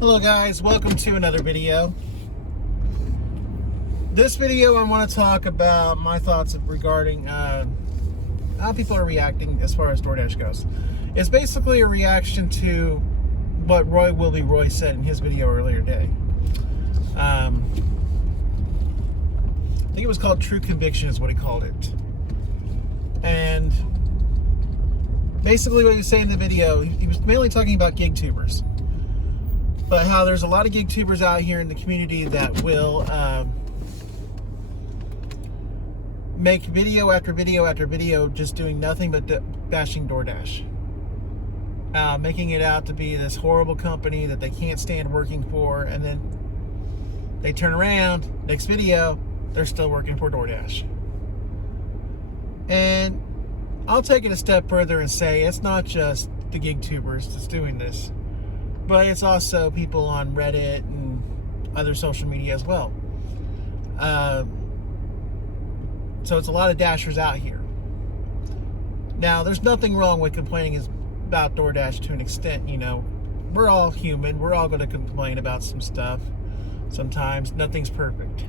Hello guys, welcome to another video. This video I want to talk about my thoughts regarding how people are reacting as far as DoorDash goes. It's basically a reaction to what Roy Wilby Roy said in his video earlier today. I think it was called True Conviction is what he called it. And basically what he was saying in the video, he was mainly talking about gig tubers. But how there's a lot of gig tubers out here in the community that will make video after video after video just doing nothing but bashing DoorDash. Making it out to be this horrible company that they can't stand working for, and then they turn around, next video, they're still working for DoorDash. And I'll take it a step further and say it's not just the gig tubers that's doing this, but it's also people on Reddit and other social media as well. So it's a lot of dashers out here. Now, there's nothing wrong with complaining about DoorDash to an extent. You know, we're all human. We're all going to complain about some stuff. Sometimes nothing's perfect.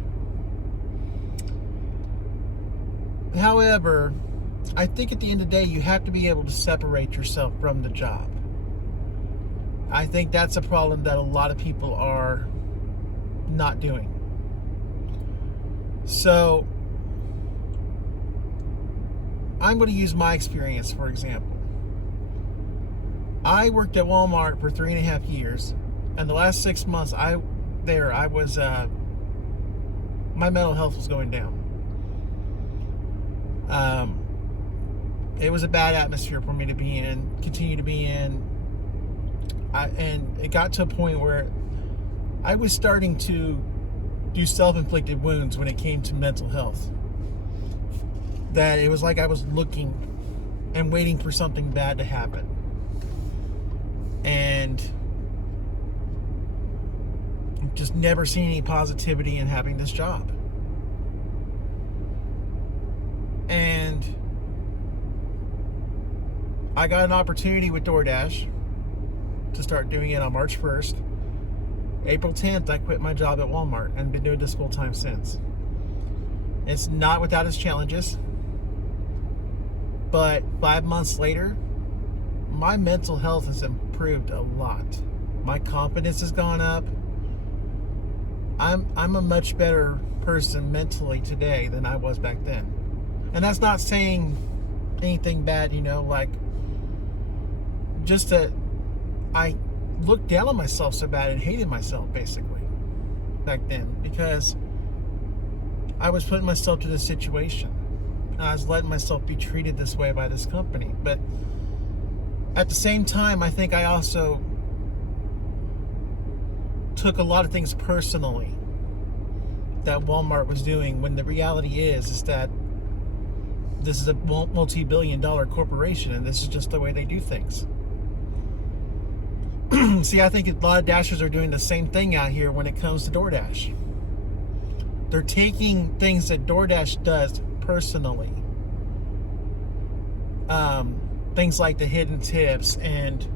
However, I think at the end of the day, you have to be able to separate yourself from the job. I think that's a problem that a lot of people are not doing. So, I'm going to use my experience, for example. I worked at Walmart for 3.5 years, and the last 6 months I was my mental health was going down. It was a bad atmosphere for me to be in, continue to be in. And it got to a point where I was starting to do self-inflicted wounds when it came to mental health. That it was like I was looking and waiting for something bad to happen. And just never seen any positivity in having this job. And I got an opportunity with DoorDash to start doing it on March 1st. April 10th, I quit my job at Walmart and been doing this full time since. It's not without its challenges, but 5 months later, my mental health has improved a lot. My confidence has gone up. I'm a much better person mentally today than I was back then. And that's not saying anything bad, you know, like just that I looked down on myself so bad and hated myself basically back then because I was putting myself to this situation. And I was letting myself be treated this way by this company. But at the same time, I think I also took a lot of things personally that Walmart was doing, when the reality is that this is a multi-billion-dollar corporation and this is just the way they do things. See, I think a lot of dashers are doing the same thing out here when it comes to DoorDash. They're taking things that DoorDash does personally. Things like the hidden tips, and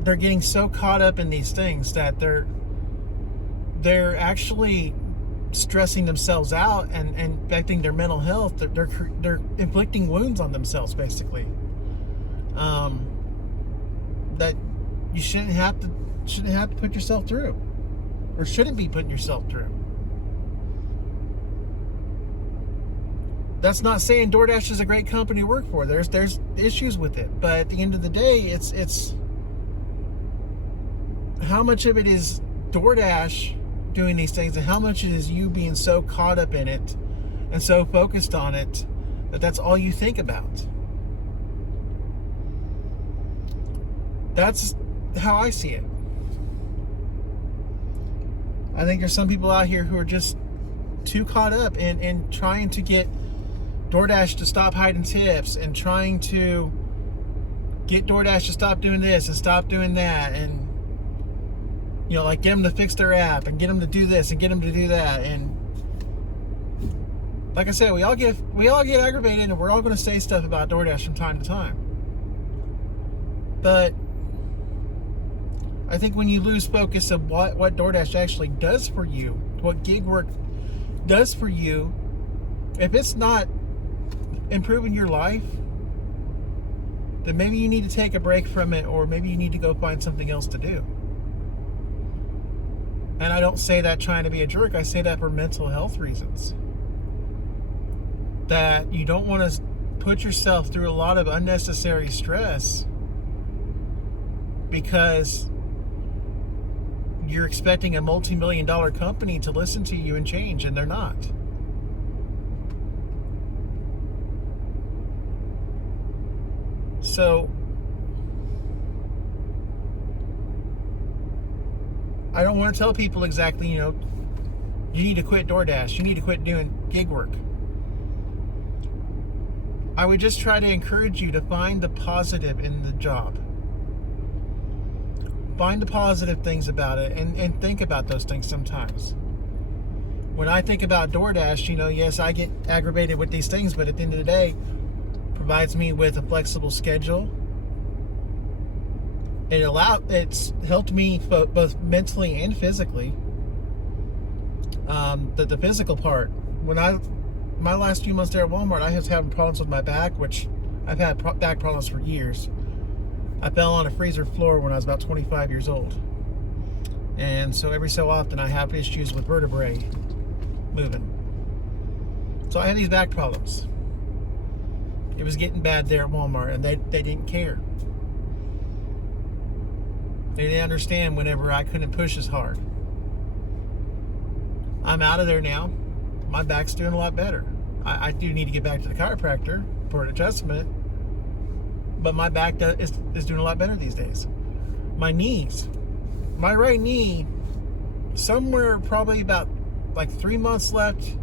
they're getting so caught up in these things that they're actually stressing themselves out and affecting their mental health. They're inflicting wounds on themselves, basically. That you shouldn't have to put yourself through, or shouldn't be putting yourself through. That's not saying DoorDash is a great company to work for. There's issues with it, but at the end of the day, it's how much of it is DoorDash doing these things, and how much it is you being so caught up in it and so focused on it that that's all you think about. That's how I see it. I think there's some people out here who are just too caught up in trying to get DoorDash to stop hiding tips, and trying to get DoorDash to stop doing this and stop doing that, and you know, like get them to fix their app and get them to do this and get them to do that. And like I said, we all get aggravated, and we're all going to say stuff about DoorDash from time to time. But I think when you lose focus of what DoorDash actually does for you, what gig work does for you, if it's not improving your life, then maybe you need to take a break from it, or maybe you need to go find something else to do. And I don't say that trying to be a jerk. I say that for mental health reasons. That you don't want to put yourself through a lot of unnecessary stress because you're expecting a multi-million-dollar company to listen to you and change, and they're not. So I don't want to tell people exactly, you need to quit DoorDash, you need to quit doing gig work. I would just try to encourage you to find the positive in the job. Find the positive things about it, and think about those things sometimes. When I think about DoorDash, yes, I get aggravated with these things, but at the end of the day, it provides me with a flexible schedule. It's helped me both mentally and physically. The physical part. My last few months there at Walmart, I was having problems with my back, which I've had back problems for years. I fell on a freezer floor when I was about 25 years old. And so every so often I have issues with vertebrae moving. So I had these back problems. It was getting bad there at Walmart, and they didn't care. They didn't understand whenever I couldn't push as hard. I'm out of there now. My back's doing a lot better. I do need to get back to the chiropractor for an adjustment, but my back is doing a lot better these days. My knees, my right knee, somewhere probably about like 3 months left,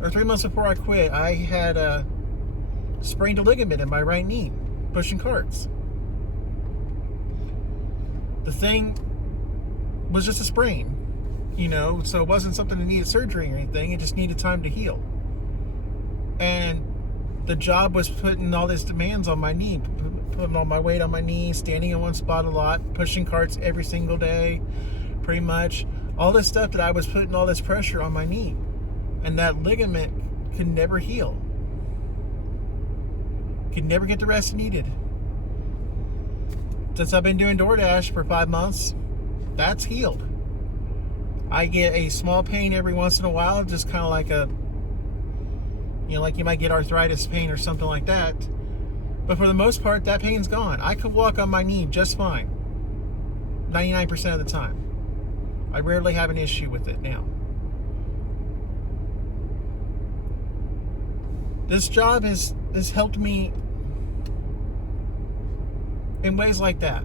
or 3 months before I quit, I had sprained a ligament in my right knee pushing carts. The thing was just a sprain, so it wasn't something that needed surgery or anything. It just needed time to heal. And the job was putting all these demands on my knee, putting all my weight on my knee, standing in one spot a lot, pushing carts every single day, pretty much. All this stuff that I was putting all this pressure on my knee. And that ligament could never heal. Could never get the rest it needed. Since I've been doing DoorDash for 5 months, that's healed. I get a small pain every once in a while, just kind of like like you might get arthritis pain or something like that. But for the most part, that pain's gone. I could walk on my knee just fine, 99% of the time. I rarely have an issue with it now. This job has helped me in ways like that.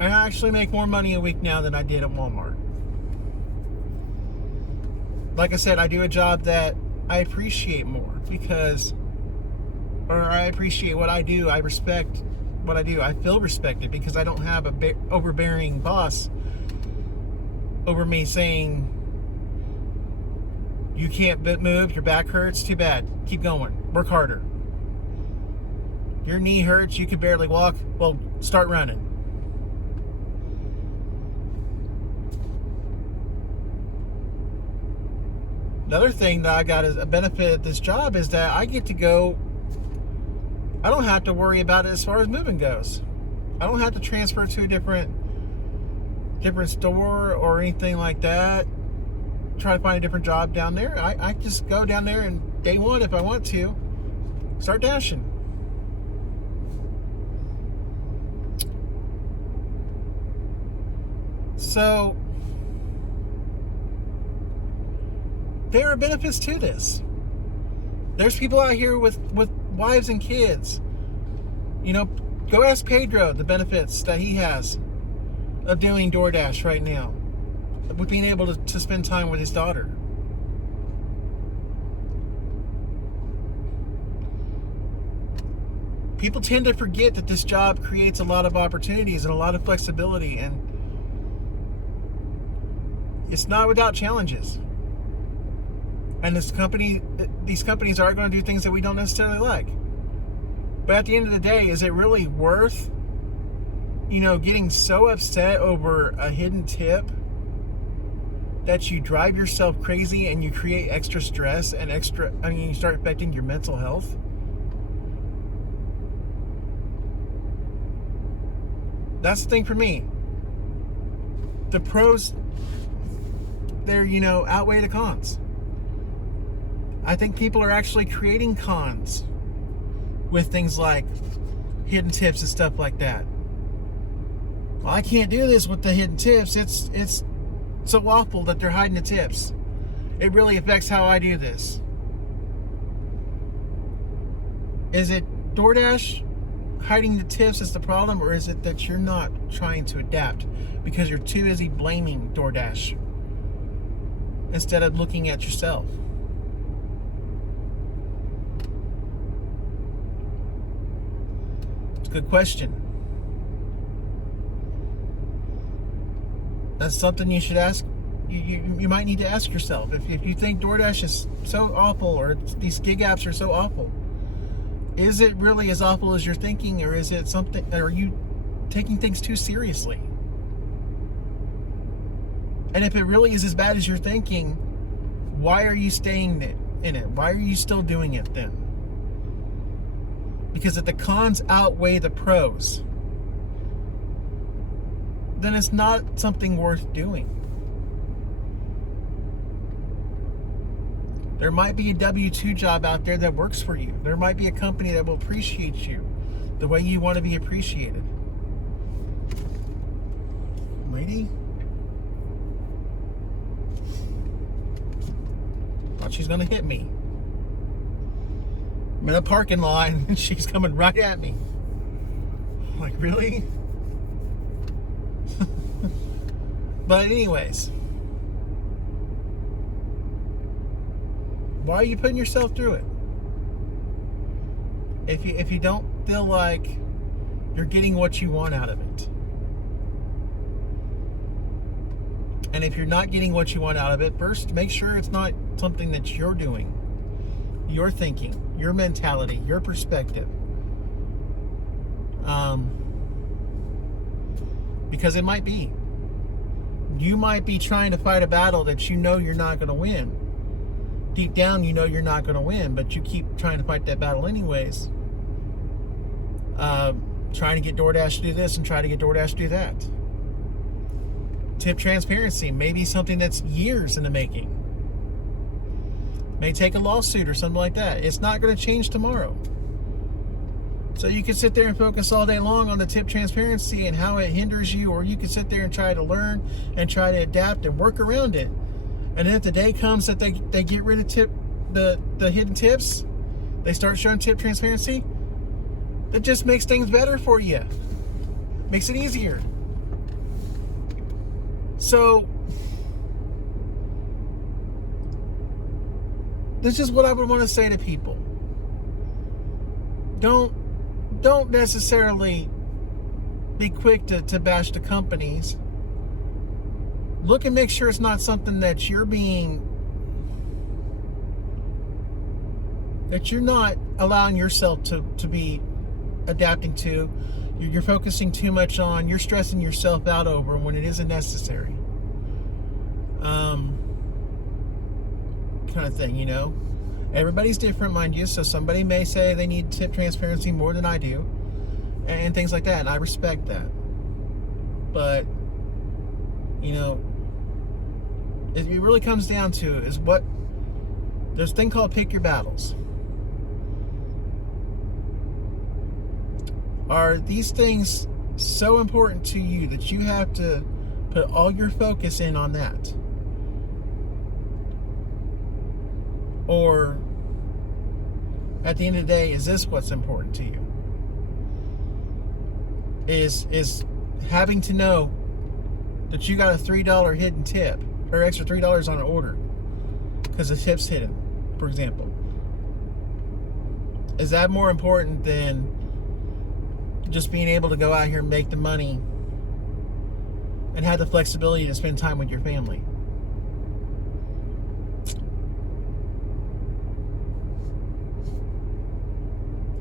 I actually make more money a week now than I did at Walmart. Like I said, I do a job that I appreciate more I appreciate what I do. I respect what I do. I feel respected because I don't have a overbearing boss over me saying, you can't move, your back hurts, too bad, keep going, work harder. Your knee hurts, you can barely walk, well, start running. Another thing that I got as a benefit of this job is that I get to go, I don't have to worry about it as far as moving goes. I don't have to transfer to a different store or anything like that. Try to find a different job down there. I just go down there and day one, if I want to, start dashing. So there are benefits to this. There's people out here with wives and kids. Go ask Pedro the benefits that he has of doing DoorDash right now, with being able to spend time with his daughter. People tend to forget that this job creates a lot of opportunities and a lot of flexibility, and it's not without challenges. And these companies are going to do things that we don't necessarily like. But at the end of the day, is it really worth getting so upset over a hidden tip that you drive yourself crazy and you create extra stress and you start affecting your mental health. That's the thing for me. The pros, they're, outweigh the cons. I think people are actually creating cons with things like hidden tips and stuff like that. Well, I can't do this with the hidden tips. It's so awful that they're hiding the tips. It really affects how I do this. Is it DoorDash hiding the tips is the problem, or is it that you're not trying to adapt because you're too busy blaming DoorDash instead of looking at yourself? It's a good question. That's something you should ask. You might need to ask yourself. If you think DoorDash is so awful, or these gig apps are so awful, is it really as awful as you're thinking, or is it something? Are you taking things too seriously? And if it really is as bad as you're thinking, why are you staying in it? Why are you still doing it then? Because if the cons outweigh the pros, then it's not something worth doing. There might be a W-2 job out there that works for you. There might be a company that will appreciate you the way you want to be appreciated. Lady? Thought she's going to hit me. I'm in a parking lot and she's coming right at me. I'm like, really? But anyways, why are you putting yourself through it? If you don't feel like you're getting what you want out of it, and if you're not getting what you want out of it, first make sure it's not something that you're doing, your thinking, your mentality, your perspective. Because it might be. You might be trying to fight a battle that you're not going to win. Deep down, you're not going to win, but you keep trying to fight that battle anyways. Trying to get DoorDash to do this and try to get DoorDash to do that. Tip transparency may be something that's years in the making. May take a lawsuit or something like that. It's not going to change tomorrow. So you can sit there and focus all day long on the tip transparency and how it hinders you, or you can sit there and try to learn and try to adapt and work around it. And then if the day comes that they get rid of the hidden tips, they start showing tip transparency, that just makes things better for you. Makes it easier. So this is what I would want to say to people. Don't necessarily be quick to bash the companies. Look and make sure it's not something that you're not allowing yourself to be adapting to. You're focusing too much on, you're stressing yourself out over when it isn't necessary. Kind of thing, Everybody's different, mind you, so somebody may say they need tip transparency more than I do, and things like that, and I respect that. But, it really comes down to is there's a thing called pick your battles. Are these things so important to you that you have to put all your focus in on that? Or at the end of the day, is this what's important to you? Is having to know that you got a $3 hidden tip or extra $3 on an order because the tip's hidden, for example. Is that more important than just being able to go out here and make the money and have the flexibility to spend time with your family?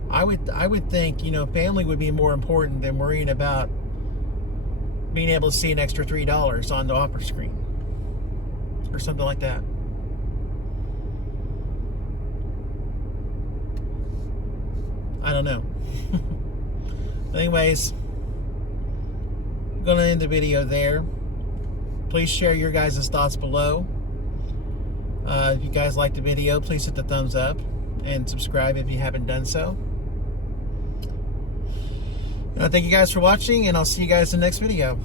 I would think, family would be more important than worrying about being able to see an extra $3 on the offer screen or something like that. I don't know. Anyways, I'm going to end the video there. Please share your guys' thoughts below. If you guys liked the video, please hit the thumbs up and subscribe if you haven't done so. Thank you guys for watching, and I'll see you guys in the next video.